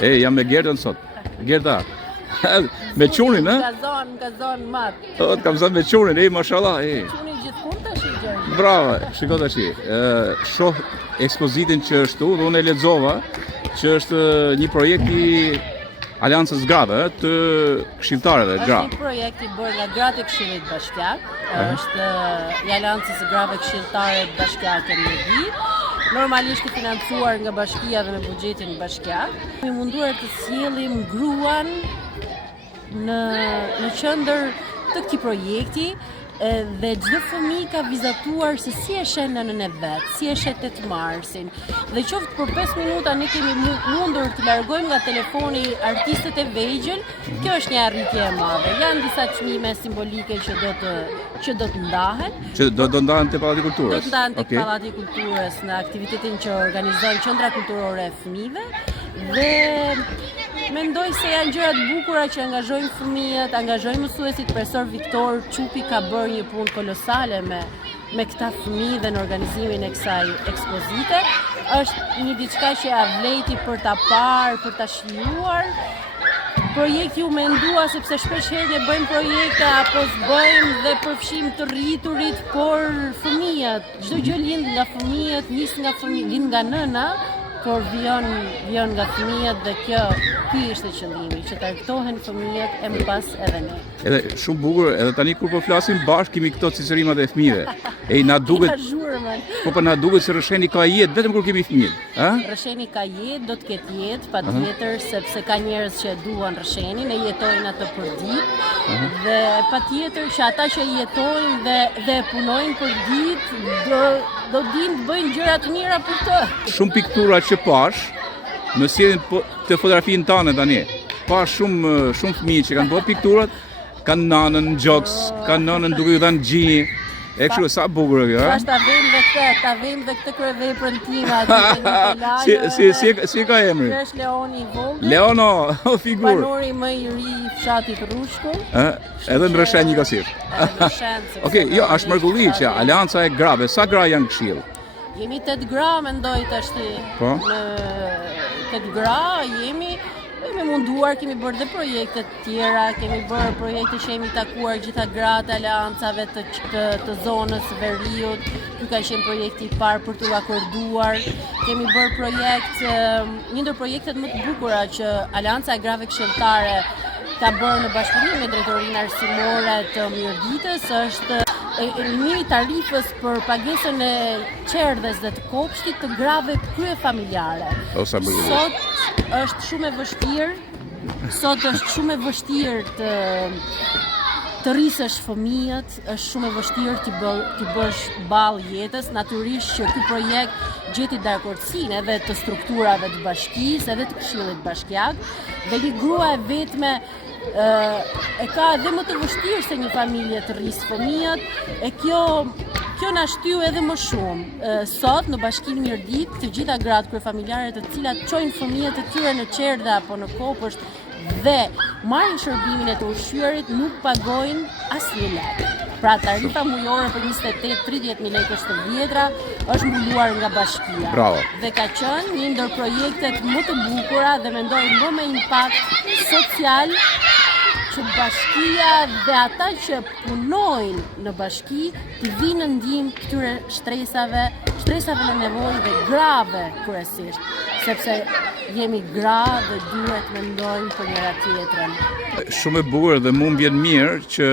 Jam me Gertën sot. Gerta. Me qunin, Nga zonë mat. Të kam thënë me qunin, mashallah, Quni gjithmonë tash i gjoj. Bravo, shiko tash. Shoh ekspozitin që është këtu dhe unë e lexova që është një projekt i Aleancës Grave të këshilltarëve gra. Është një projekt i bërë nga gratë e Këshillit Bashkiak. Është i Aleancës Grave Këshilltare Bashkiake në Lëvi. Normalisht i financuar nga bashkia dhe me buxhetin bashkiak. Kemi munduar të sjellim gruan në qendër të këtij projekti dhe çdo fëmijë ka vizatuar se si e sheh nënën e vet, si e sheh 8 marsin. Dhe qoftë për 5 minuta ne kemi mundur të largojmë nga telefoni artistët e vegjël, kjo është një arritje e madhe. Janë disa çmime simbolike që do të ndahen. Që do ndahen te Pallati i Kulturës. Do të ndahen tek Pallati i Kulturës në aktivitetin që organizon Qendra Kulturore e Fëmijëve dhe mendoj se janë gjëra të bukura që angazhojnë fëmijët, angazhojnë mësuesit. Profesor Viktor Çupi ka bërë një punë kolosale me këta fëmijë dhe në organizimin e kësaj ekspozite. Është një diçka që ja vlejti për ta parë, për ta shijuar. Projekti u mendua sepse shpesh herë ne bëjmë projekte apo bëjmë dhe përfshim të rriturit, por fëmijët, çdo gjë lind nga fëmijët, nis nga fëmijët, lind nga nëna, por vjen nga fëmijët dhe ky ishte qëllimi, që të argëtohen fëmijët e më pas edhe ne. Edhe shumë bukur, edhe tani kur po flasim bashkë kemi këto cicërimat e fëmijëve. Na duket na duket se Rësheni ka jetë vetëm kur kemi fëmijë, ë? Rësheni ka jetë, do të ketë jetë, patjetër, sepse ka njerëz që duan Rëshenin, e jetojnë atë për ditë, dhe patjetër që ata që jetojnë dhe punojnë për ditë do dinë të bëjnë gjëra të mira për të. Shumë piktura që pash, më sjellin të fotografinë tane tani. Pa shumë fëmijë që kanë bërë pikturat, kanë nanën në gjoks, kanë nanën duke i dhënë gjinjë. E kështu sa bukur kjo, ha? Ta vëmë dhe këtë kryeveprën time aty në Si ka emri? Ky është Leoni i vogël. Leono, figurë. Banori më i ri i fshatit Rushkull. Edhe në Rëshen njëkohësisht. Okej, jo, është mrekulli që Aleanca e Grave, sa gra janë në këshill? Jemi 8 gra, mendoj tash ti. Po. Në 8 gra jemi munduar, kemi bërë dhe projekte të tjera, kemi bërë projekte që jemi takuar gjitha gratë aleancave të zonës Veriut, ky ka qenë projekti i parë për t'u akorduar. Kemi bërë projekt, një ndër projektet më të bukura që Aleanca e Grave Këshilltare ka bërë në bashkëpunim me drejtorinë arsimore të Mirditës është elimimi i tarifës për pagesën e qerdhes dhe të kopshtit të grave kryefamiljare. Sot është shumë e vështirë të rrisësh fëmijët, është shumë e vështirë t'i bësh ballë jetës. Natyrisht që ky projekt gjeti dakordsinë edhe të strukturave të bashkisë, edhe të Këshillit Bashkiak, dhe një grua e vetme e ka edhe më të vështirë se një familje të rrisë fëmijët, e kjo na shtyu edhe më shumë. Sot në Bashkinë Mirdit, të gjitha gratë kryefamiljare të cilat çojnë fëmijët e tyre në qerdhe apo në kopësht dhe marrin shërbimin e të ushqyerit nuk pagojnë asnjë lek. Pra tarifa mujore për 28-30.000 lekësh të vjetra është mbuluar nga bashkia. Bravo. Dhe ka qenë një ndër projektet më të bukura dhe mendoj më me impakt social që bashkia dhe ata që punojnë në bashki të vinë në ndihmë këtyre shtresave në nevojë grave kryesisht, sepse jemi gra dhe duhet mendojmë për njëra tjetrën. Shumë e bukur dhe mu m'vjen mirë që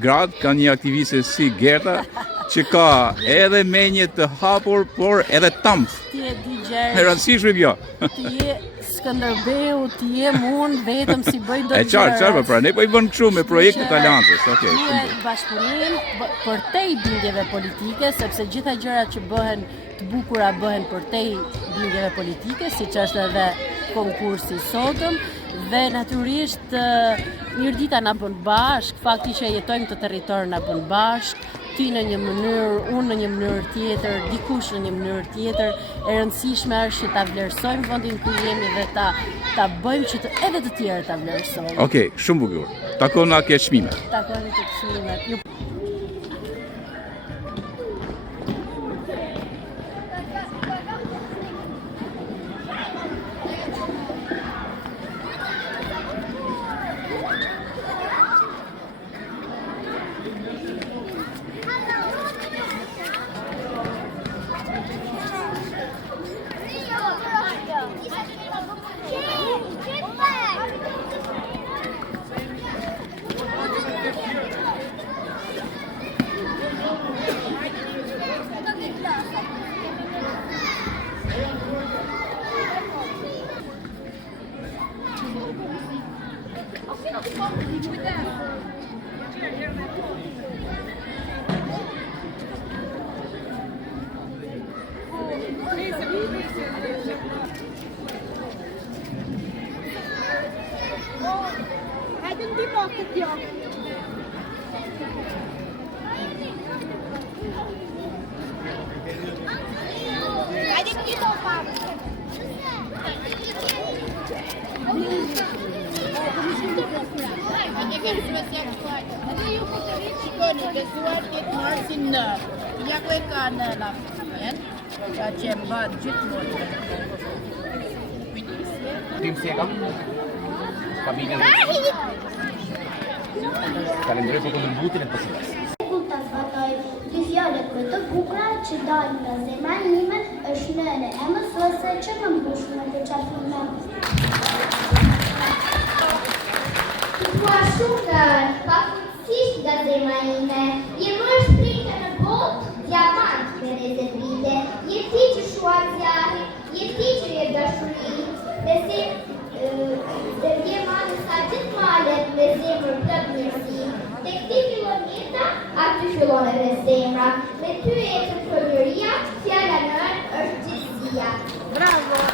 gratë kanë një aktiviste si Gerta që ka edhe menje të hapur, por edhe tamth. Ti e di gjë. E rëndësishme kjo. Ti je Skënderbeu, ti je unë vetëm si bëj do gjëra. Qartë, pra ne po i bën kështu me projektet e Aleancës. Okej. Duhet bashkëpunim për te bindjeve politike, sepse gjitha gjërat që bëhen të bukura bëhen për te bindjeve politike, siç është edhe konkursi sotëm. Dhe natyrisht Mirdita na bën bashk, fakti që jetojmë të territor na bën bashk, ti në një mënyrë, unë në një mënyrë tjetër, dikush në një mënyrë tjetër. E rëndësishme është që ta vlerësojmë vendin ku jemi dhe ta bëjmë që edhe të tjerë ta vlerësojmë. Okej, shumë bukur. Takona ke çmimet. Takoni ke çmimet. Hajde në dimo këtë kjo. Hajde në dimo parë. Shikoni, besuar këtë marsin në. Ja ku e ka në lafësien, ka që mbatë gjithmonë. Tim si e kam? Familjen. Falenderoj për kontributin e përsëris. Ta zbatoj dy fjalët më të bukura që dalin nga zemra ime, është nëne e mësuese që më mbush me të qafime. Të thua shumë të pakutësisht nga zemra ime, je më shprite në botë, diamant me rezervite, je ti që shuar zjarri, je ti që je dashuri, besim dhe vje madhe sa gjithë malet me zemrë të mirësi. Tek ti fillon jeta, aty fillon edhe zemra. Me ty e të përgjëria, fjalla nën është gjithësia. Bravo!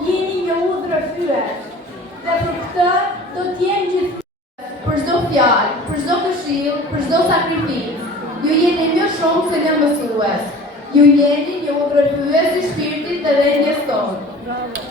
Jeni një udhër fyes. Dhe për këtë do t'jem gjithë për çdo fjalë, për çdo këshill, për çdo sakrificë. Ju jeni më shumë se një mësues. Ju jeni një udhër fyes i shpirtit të rendjes tonë.